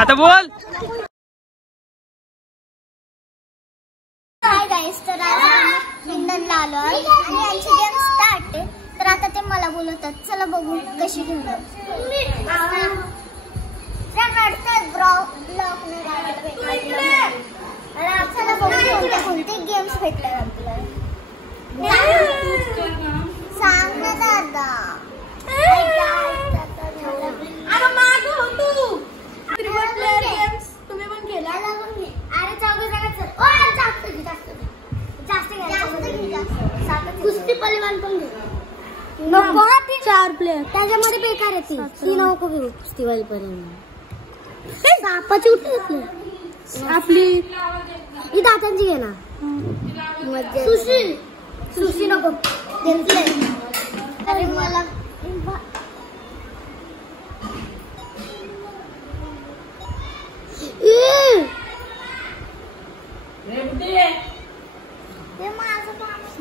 आता बोल. Hi guys, तर आज इंदनला आलो आणि यांची गेम स्टार्ट आहे. तर आता ते मला बोलवतात, चला बघू कशी खेळतात. चला बघू कोणते गेम्स भेटतात आपल्याला. सांग ना दादा. तुम्ही पण केला. अरे कुस्ती पहलवान पण नको. 4 प्लेयर त्याच्यामध्ये बेकार येते. ती नको घेऊ कुस्ती पहलवान. सापाची उठली आपली ही दातांची घे ना. सुशी नको घेतले. अरे मला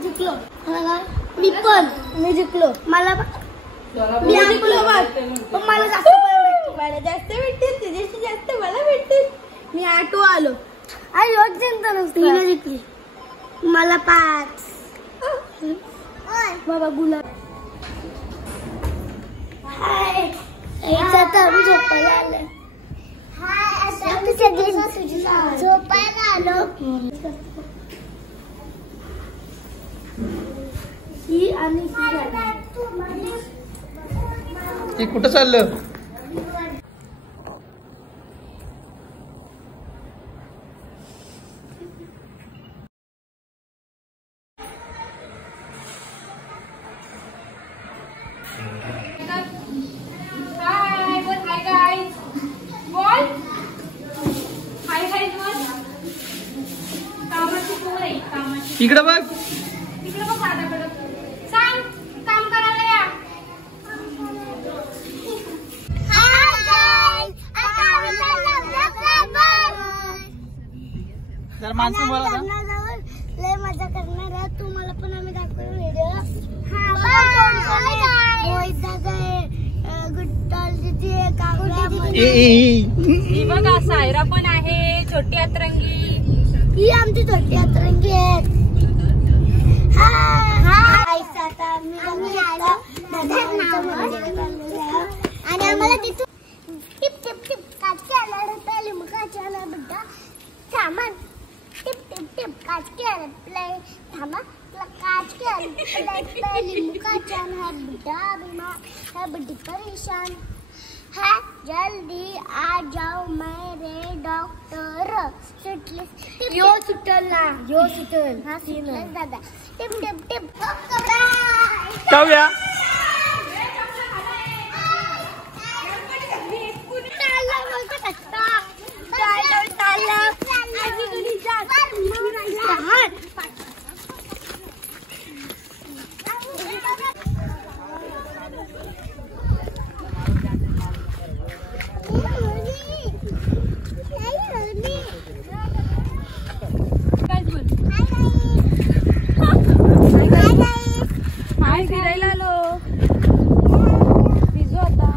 जिंकलो. मी जिंकलो. मला मी जिंकलो पण मला जास्त भेटतील. त्याच्याशी जास्त मला भेटतील. मी 8 आलो. आई रोज जिंकतो. 3 जिंकली. मला 5. बाबा गुलाब. हाय झोपायला आले. झोपायला आलो. ही आणि ती कुठं चाललं. इकडे बघ. इकडे बघ दादाकडे. सांग काम करायला या. जरा माणसं बोला ना. लय मजा करणार आहे. तुम्हाला पण आम्ही दाखवू व्हिडिओ. ही बघा सायरा पण आहे. छोटी अतरंगी. ही आमची छोटी अतरंगी आहे. आणि आम्हाला तिथून टिप टिप टिप काचके आला लिंबूकाचे आला बुड्ढा सामान. टिप टिप टिप काचके आला थांबा. काचके आला लिंबूकाचे आला बुड्ढा बीमार है बुड्ढी परेशान है. जल्दी आ जाओ मेरे डॉक्टर. यो सुटल ना. यो सुटल. हा सुटल दादा. Tip tip tip Kavya. फिरायला आलो. भिजू आता.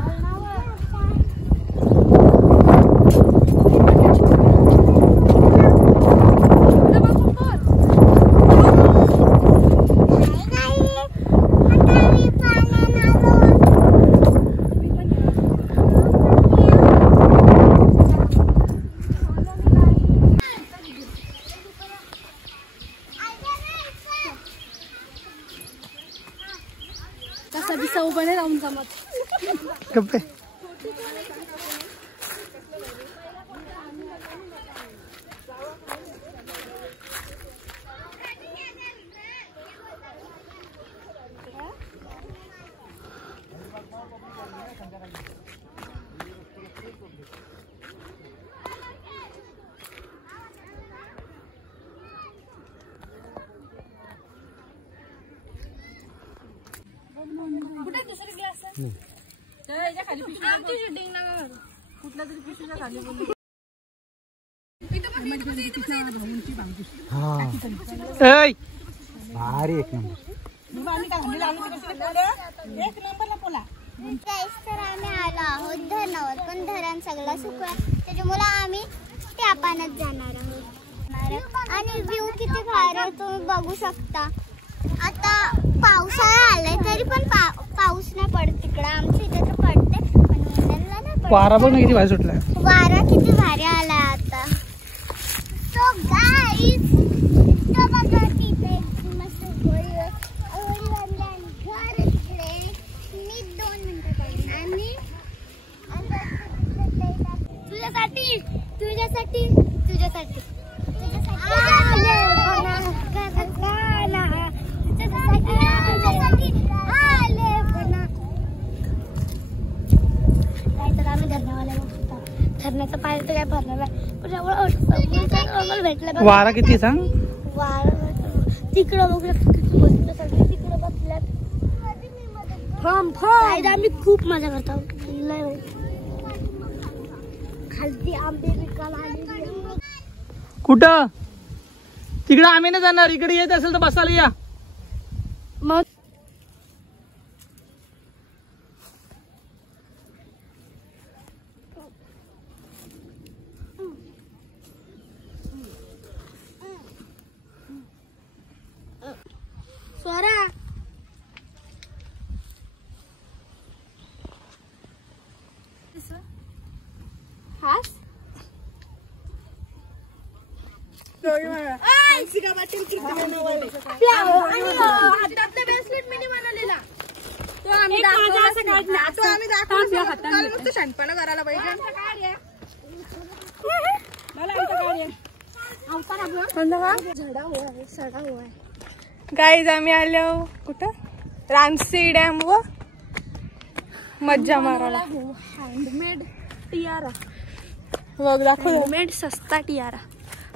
उभं राहून जमत. कपडे कुठे दुसरी ग्लास आहे तर याच्या खाली पिशवी आमची शूटिंग ना कुठला तरी पिशवीच्या खाली बोलली. हा भारी एक नंबर. तर आम्ही आलो आहोत धरणावर, पण धरण सगळं सुकलं त्याच्यामुळे आम्ही त्या पाण्यात जाणार आहोत. आणि व्ह्यू किती भारी आहे तुम्ही बघू शकता. आता पावसाळा आलाय तरी पण पाऊस नाही पडत तिकडं, आमच्या इथे तर पडते पण उन्हाळ्याला नाही पडत. वारा बघ ना किती भारी सुटलाय. वारा किती भारी आलाय आता. तो गाईज तो बघा तिथे मस्त होळी बांधली आणि घर तिकडे. मी 2 मिनिटं पाहिजे आणि तुझ्यासाठी तुझ्यासाठी तुझ्यासाठी धरणाचं पाणी तर काय भरणार नाही पण एवढं भेटलं. वारा किती सांग. वारा तिकडं बघू तिकडं बसल्यात. आम्ही खूप मजा करतो. खालती आंबे विकायला आले. कुठं तिकडं आम्ही नाही जाणार. इकडे येत असेल तर बसायला या. मग स्वरा हास शानपणा करायला पाहिजे. गाईज आम्ही आलो कुठं रानसी डॅम व मज्जा मारायला. हँडमेड टियारा बघ दाखव. हँडमेड सस्ता टियारा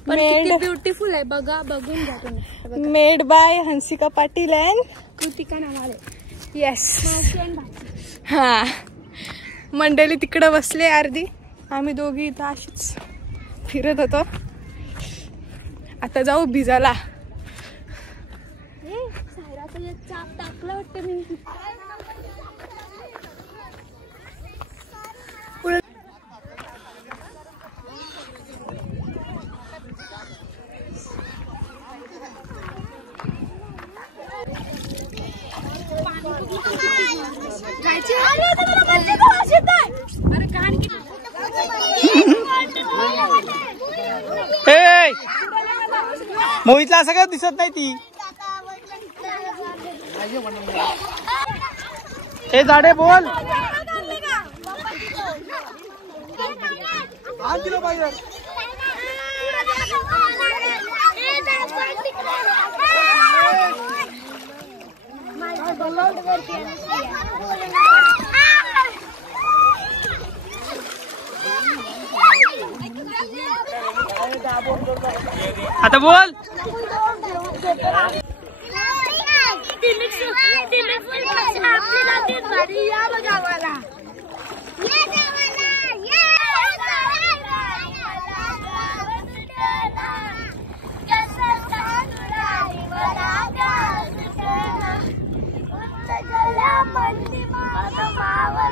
पण किती ब्युटिफुल आहे बघा. बघून जा तुम्ही. Made by Hansika Patil and Kritika नावाले. येस. हा मंडळी तिकडं बसले अर्धी. आम्ही दोघी इथं अशीच फिरत होतो. आता जाऊ भिजायला. चाप टाकलं वाटतं मी. मोहितला असं काय दिसत नाही ती. हे झाडे बोल. आता बोल. मावला